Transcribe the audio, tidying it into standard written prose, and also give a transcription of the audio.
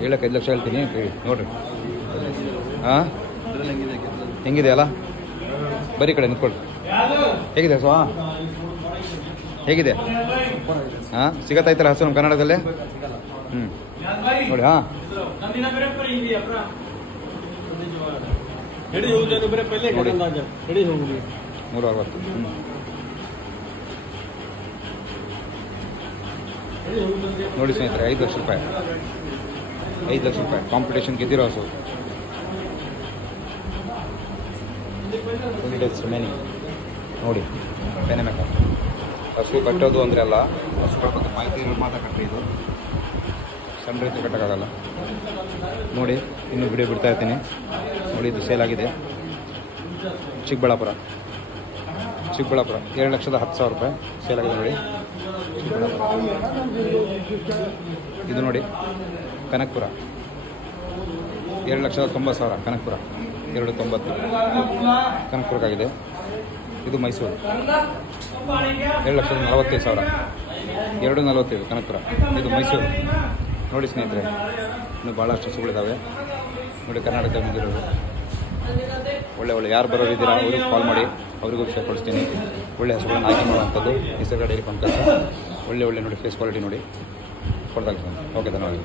ಹೇಳಕ್ಕೆ 5 ಲಕ್ಷ ಹೇಳ್ತೀನಿ ನೋಡಿರಿ. ಹಾಂ ಹೆಂಗಿದೆ ಅಲ್ಲ? ಬರೀ ಕಡೆ ನಿಂತ್ಕೊಳ್ಳಿ. ಹೇಗಿದೆ ಹಸು? ಹೇಗಿದೆ? ಹಾಂ ಸಿಗತ್ತೈತಲ್ಲ ಹಸು ನಮ್ಮ ಕನ್ನಡದಲ್ಲೇ? ನೋಡಿ. ಹಾಂ 360. ನೋಡಿ ಸ್ನೇಹಿತರೆ, 5 ಲಕ್ಷ ರೂಪಾಯಿ. 5 ಲಕ್ಷ ರೂಪಾಯಿ ಕಾಂಪಿಟೇಷನ್ ಗೆದ್ದಿರೋ ಹಸು. ನೋಡಿ ಪೆನೆಮೆಕ ಹಸು ಕಟ್ಟೋದು ಅಂದರೆ ಅಲ್ಲ, ಹಸುಗಳ ಬಗ್ಗೆ ಮಾಹಿತಿ ಮಾತ್ರ ಕಟ್ಟಿ ಇದು ಸಣ್ಣ ರೈತರು ಕಟ್ಟೋಕ್ಕಾಗಲ್ಲ. ನೋಡಿ ಇನ್ನೂ ವಿಡಿಯೋ ಬಿಡ್ತಾ ಇರ್ತೀನಿ. ನೋಡಿ ಇದು ಸೇಲ್ ಆಗಿದೆ. ಚಿಕ್ಕಬಳ್ಳಾಪುರ 2,10,000 ರೂಪಾಯಿ ಸೇಲ್ ಆಗಿದೆ. ನೋಡಿ ಇದು ನೋಡಿ ಕನಕಪುರ 2,90,000 ಕನಕಪುರ 290 ಕನಕಪುರಕ್ಕಾಗಿದೆ. ಇದು ಮೈಸೂರು 2,45,000 245 ಕನಕಪುರ. ಇದು ಮೈಸೂರು. ನೋಡಿ ಸ್ನೇಹಿತರೆ, ಇನ್ನೂ ಭಾಳಷ್ಟು ಹಸುಗಳಿದ್ದಾವೆ. ನೋಡಿ ಕರ್ನಾಟಕದಲ್ಲಿ ಬಂದಿರೋದು ಒಳ್ಳೆ ಯಾರು ಬರೋರಿದ್ದೀರಾ ಅವ್ರಿಗೆ ಕಾಲ್ ಮಾಡಿ, ಅವ್ರಿಗೂ ವಿಷಯ ಕೊಡಿಸ್ತೀನಿ. ಒಳ್ಳೆ ಹಸುಗಳನ್ನು ಆಯ್ಕೆ ಮಾಡುವಂಥದ್ದು ನಿಸರ್ಗ ಡೈರಿ ಫಾರ್ಮ್ ಕೆಲಸ. ಒಳ್ಳೆ ನೋಡಿ ಫೇಸ್ ಕ್ವಾಲಿಟಿ ನೋಡಿ ಕೊಡ್ತಾ. ಓಕೆ ಧನ್ಯವಾದ.